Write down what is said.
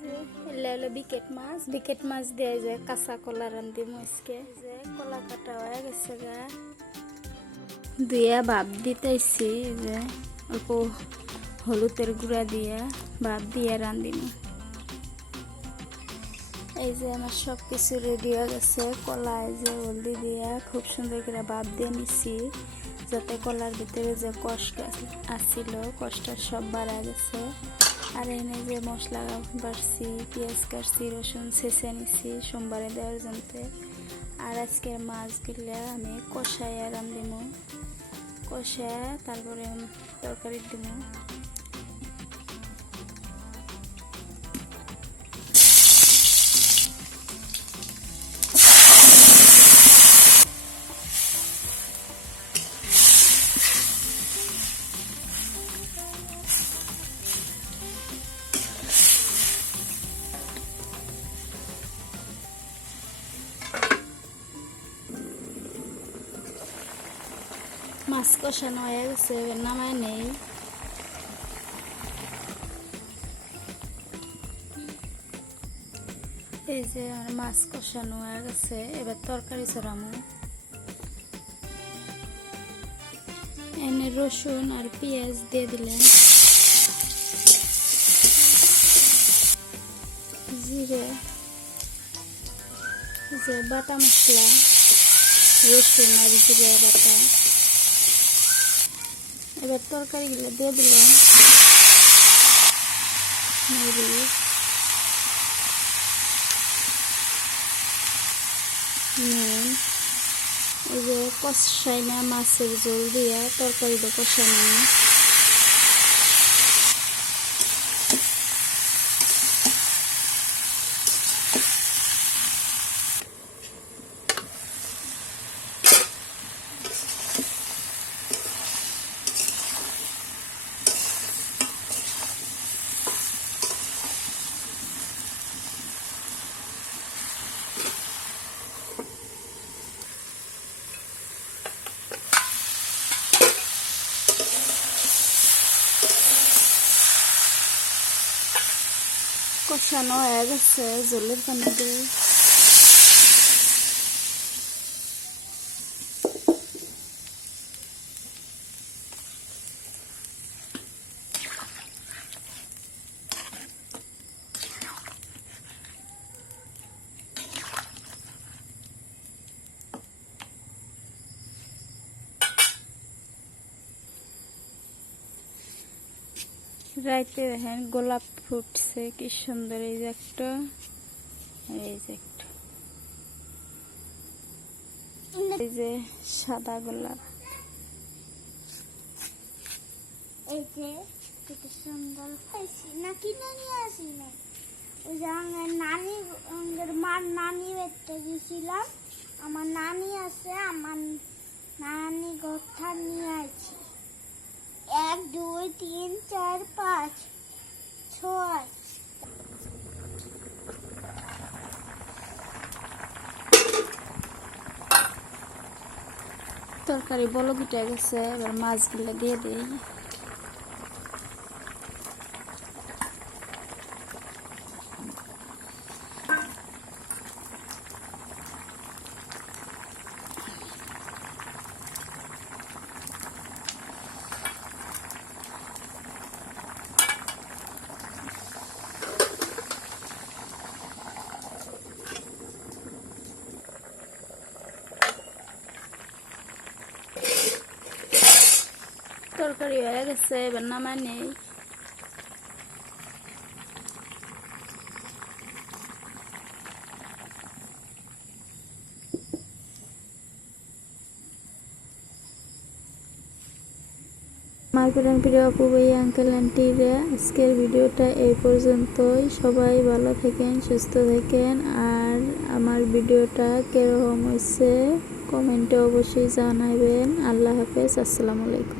যে এলে হলো বিকেট মাছ বিকেট মাছ দিয়ে যে কাঁচা কলা রান্ধি মাছকে যে কলা কাটা হয়ে গেছে গা। দিয়ে ভাপ দিতেছি যে অল্প হলুদের গুঁড়া দিয়ে ভাপ দিয়ে রান্ধিনি এই যে আমার সব কিছু রেডি হয়ে গেছে, কলা এই যে হলদি দিয়ে, খুব সুন্দর করে ভাপ দিয়ে নিছি, যাতে কলার ভিতরে যে কষ্ট আসছিল কষ্টটা সব বাড়া গেছে। আর এনে যে মশলা বাড়ছি, পেঁয়াজ কাটছি, রসুন ছেঁচে নিছি সোমবারে দেওয়ার জন্য। আর আজকের মাছগুলো আমি কষায় দিব কষায় তারপরে তরকারি দিব মাছ কষানো হয়ে গেছে নামায় নেই এই যে আমার মাছ কষানো হয়ে গেছে এবার তরকারি চড়ামো এনে রসুন আর পেঁয়াজ দিয়ে দিলেন জিরে যে বাটা মশলা রসুন আর জিরে বাটা এবার তরকারিগুলো দিয়ে দিলাম। মরিচ নুন এই যে কষাই না মাছের জল দিয়ে তরকারিটা কষানো। কষানো হয়ে গেছে জলের পানি দিয়ে রাইতে দেখেন গোলাপ ফুটছে, কি সুন্দর এই যে একটা, এই যে একটা। এই যে সাদা গোলাপ। সুন্দর না কিনে নিয়ে আসি না ওই যে আমার নানি নানি গেছিলাম। আমার আছে, আমার নানি গোঠা নিয়ে আছি। এক দুই তিন চার পাঁচ ছয় তরকারি বলো গিটে গেছে এবার মাছগুলো দিয়ে দিই তরকারি হয়ে গেছে এবার নামায় নেই ভাই আঙ্কেল আন্টিরা, আজকের ভিডিওটা এই পর্যন্তই। সবাই ভালো থাকেন, সুস্থ থাকেন। আর আমার ভিডিওটা কেরকম হয়েছে, কমেন্টে অবশ্যই জানাবেন। আল্লাহ হাফেজ, আসসালামু আলাইকুম।